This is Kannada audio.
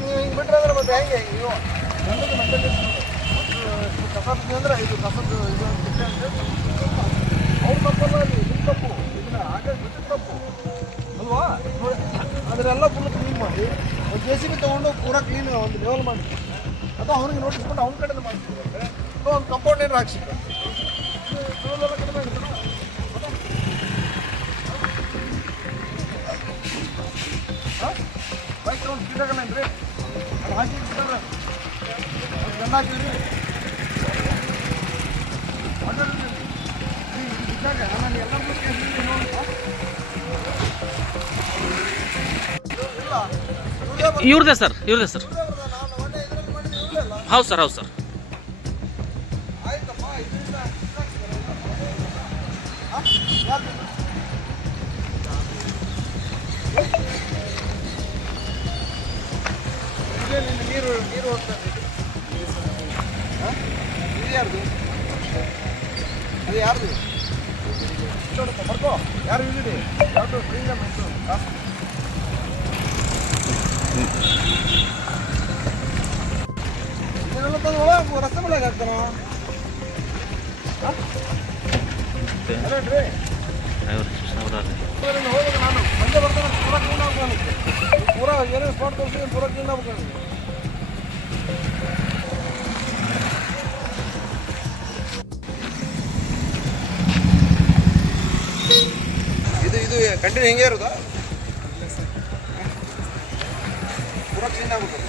ನೀವು ಹಿಂಗೆ ಬಿಟ್ಟರೆ ಅಂದ್ರೆ ಮತ್ತೆ ಹೆಂಗೆ ನೀವು ಗಂಡದ ಮೆಂಟಲ್ ಕಸದ ಅಂದರೆ ಇದು ಕಸದ ಇದು ಅಂತ ಅವ್ರು ತಪ್ಪಲ್ಲ ಅಲ್ಲಿ ನಿಮ್ಮ ತಪ್ಪು ಇದನ್ನ ಹಾಗಾಗಿ ಬಿಟ್ಟಿದ ತಪ್ಪು ಅಲ್ವಾ ನೋಡಿ ಅದನ್ನೆಲ್ಲ ಫುಲ್ ಕ್ಲೀನ್ ಮಾಡಿ ಒಂದು ಜೆ ಸಿ ಬಿ ತೊಗೊಂಡು ಪೂರಾ ಕ್ಲೀನ್ ಒಂದು ಲೆವೆಲ್ ಮಾಡಿ ಅಥವಾ ಅವ್ನಿಗೆ ನೋಟಿಸ್ ಕೊಟ್ಟು ಅವ್ನ ಕಡೆದು ಮಾಡ್ತಿದ್ದಾರೆ ಒಂದು ಕಂಪೌಂಡ್ ಏನಾರು ಹಾಕ್ಸಿಲ್ಲ ಎಲ್ಲ ಕಡಿಮೆ ಆಗುತ್ತೆ ಹಾಂ ಬೈಕ್ ತೊಗೊಂಡು ಸ್ಪೀಡಾಗಲ್ಲೇನ್ರಿ ಅದು ಹಾಕಿ ಗಂಡ ಹಾಕಿದ್ರಿ ನಾನು ಎಲ್ಲರಿಗೂ ಇವ್ರದೇ ಸರ್ ಹೌದು ಸರ್ ಆಯ್ತಪ್ಪ ಇದರಿಂದ ನೀರು ಹೋಗ್ತದೆ ಇದು ಯಾರ್ದು ಅದು ಯಾರ್ದು ನೋಡಪ್ಪ ಬರ್ಕೋ ಯಾರು ಇದ್ದೀರಿ ಯಾವುದು ಪ್ರೀಮಿಯಮ್ ಇತ್ತು ಇದನ್ನೆಲ್ಲ ತಂದು ಒಳಗೆ ರಸ್ತೆ ಮೇಲೆ ಹಾಕ್ತಾನ ಅಲ್ಲೇನ್ರಿ ಹೋಗ್ಬೇಕು ನಾನು ಮಂಜೆ ಬರ್ತಾನೆ ಪೂರಾ ಕ್ಲೀನ್ ಆಗ್ಬೇಕು ಪೂರಾ ಏನೇನು ಸ್ಪಾಟ್ ತೋರಿಸಿ ಪೂರಾ ಕ್ಲೀನ್ ಆಗ್ಬೇಕು ಇದು ಕಂಟಿನ್ಯೂ ಹಿಂಗೆ ಇರೋದಾ ಪೂರಾ ಕ್ಲೀನ್ ಆಗ್ಬೇಕು